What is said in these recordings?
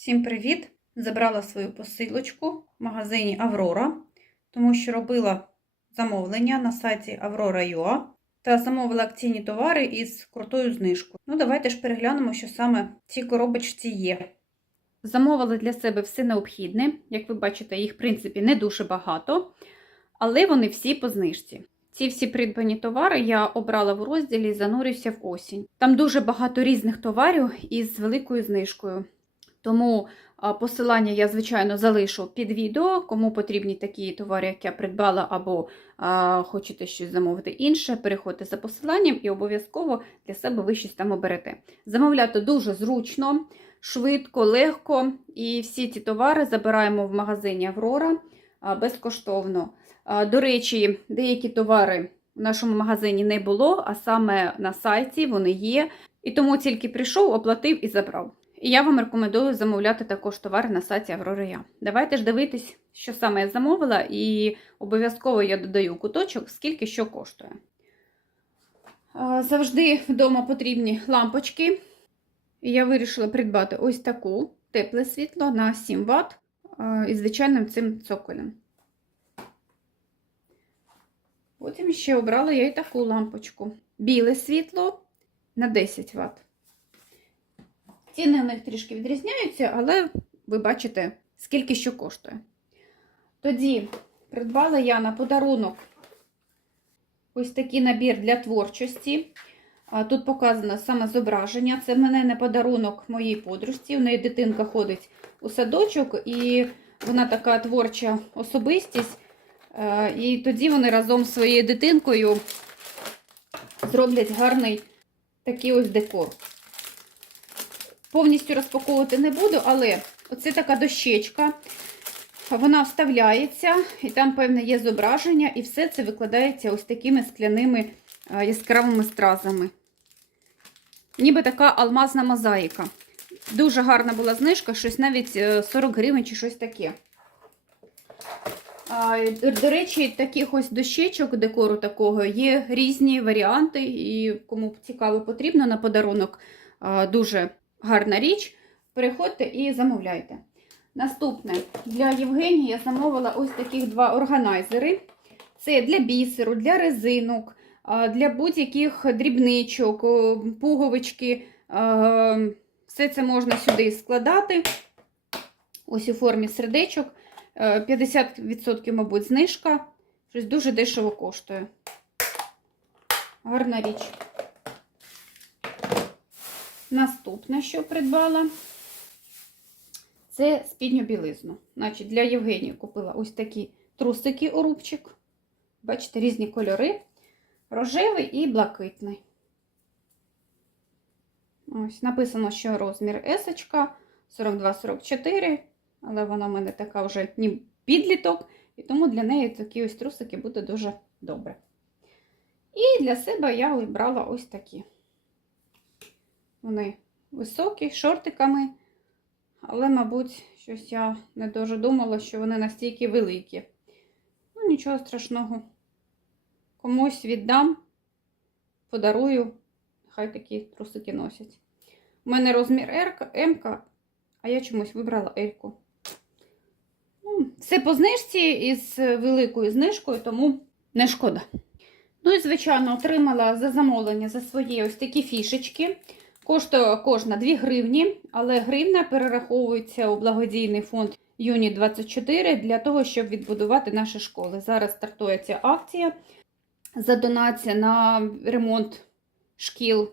Всім привіт! Забрала свою посилочку в магазині Аврора, тому що робила замовлення на сайті Aurora.ua та замовила акційні товари із крутою знижкою. Ну, давайте ж переглянемо, що саме в цій коробочці є. Замовила для себе все необхідне. Як ви бачите, їх, в принципі, не дуже багато, але вони всі по знижці. Ці всі придбані товари я обрала в розділі Занурився в осінь. Там дуже багато різних товарів із великою знижкою. Тому посилання я, звичайно, залишу під відео. Кому потрібні такі товари, як я придбала, або а, хочете щось замовити інше, переходьте за посиланням і обов'язково для себе ви щось там оберете. Замовляти дуже зручно, швидко, легко. І всі ці товари забираємо в магазині Аврора безкоштовно. До речі, деякі товари в нашому магазині не було, а саме на сайті вони є. І тому тільки прийшов, оплатив і забрав. І я вам рекомендую замовляти також товари на сайті Аврора. Давайте ж дивитись, що саме я замовила, і обов'язково я додаю куточок, скільки що коштує. Завжди вдома потрібні лампочки. Я вирішила придбати ось таку тепле світло на 7 Вт із звичайним цим цоколем. Потім ще обрала я і таку лампочку. Біле світло на 10 Вт. Ціни у них трішки відрізняються, але ви бачите, скільки що коштує. Тоді придбала я на подарунок ось такий набір для творчості. Тут показано саме зображення. Це мене не подарунок моїй подружці. У неї дитинка ходить у садочок, і вона така творча особистість. І тоді вони разом з своєю дитинкою зроблять гарний такий ось декор. Повністю розпаковувати не буду, але оце така дощечка. Вона вставляється, і там, певне, є зображення, і все це викладається ось такими скляними яскравими стразами. Ніби така алмазна мозаїка. Дуже гарна була знижка, щось навіть 40 гривень чи щось таке. До речі, таких ось дощечок декору такого є різні варіанти, і кому цікаво потрібно на подарунок, дуже гарна річ. Переходьте і замовляйте. Наступне, для Євгенії я замовила ось таких два органайзери. Це для бісеру, для резинок, для будь-яких дрібничок, пуговички. Все це можна сюди складати. Ось у формі сердечок. 50%, мабуть, знижка. Щось дуже дешево коштує. Гарна річ. Наступне, що придбала, це спідню білизну. Значить, для Євгенії купила ось такі трусики у рубчик. Бачите, різні кольори. Рожевий і блакитний. Ось, написано, що розмір S 42-44, але вона в мене така вже ні підліток, і тому для неї такі ось трусики буде дуже добре. І для себе я вибрала ось такі. Вони високі, шортиками, але, мабуть, щось я не дуже думала, що вони настільки великі. Ну, нічого страшного. Комусь віддам, подарую, хай такі трусики носять. У мене розмір М, а я чомусь вибрала Ельку. Ну, все по знижці із великою знижкою, тому не шкода. Ну і, звичайно, отримала за замовлення за свої ось такі фішечки. Коштує кожна 2 гривні, але гривня перераховується у благодійний фонд Юні 24 для того, щоб відбудувати наші школи. Зараз стартує ця акція за донація на ремонт шкіл.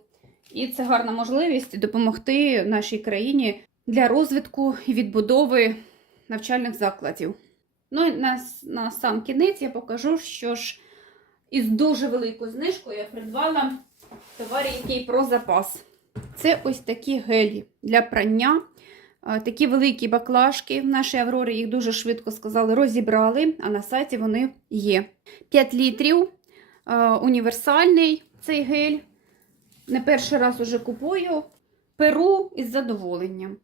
І це гарна можливість допомогти нашій країні для розвитку і відбудови навчальних закладів. Ну і на, на сам кінець я покажу, що ж із дуже великою знижкою я придбала товар, який про запас. Це ось такі гелі для прання. Такі великі баклажки в нашій Аврорі, їх дуже швидко сказали, розібрали, а на сайті вони є. 5 літрів, універсальний цей гель. Не перший раз уже купую. Перу із задоволенням.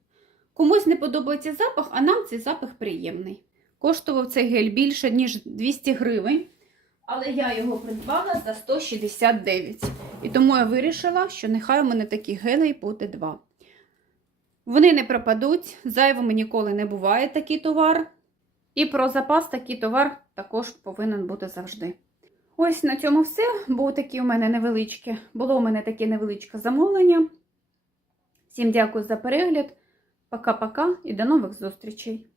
Комусь не подобається запах, а нам цей запах приємний. Коштував цей гель більше, ніж 200 гривень. Але я його придбала за 169. І тому я вирішила, що нехай у мене такі гелей буде два. Вони не пропадуть, зайвими ніколи не буває такий товар. І про запас такий товар також повинен бути завжди. Ось на цьому все. Був такі у мене невеличке, було у мене таке невеличке замовлення. Всім дякую за перегляд. Пока-пока і до нових зустрічей!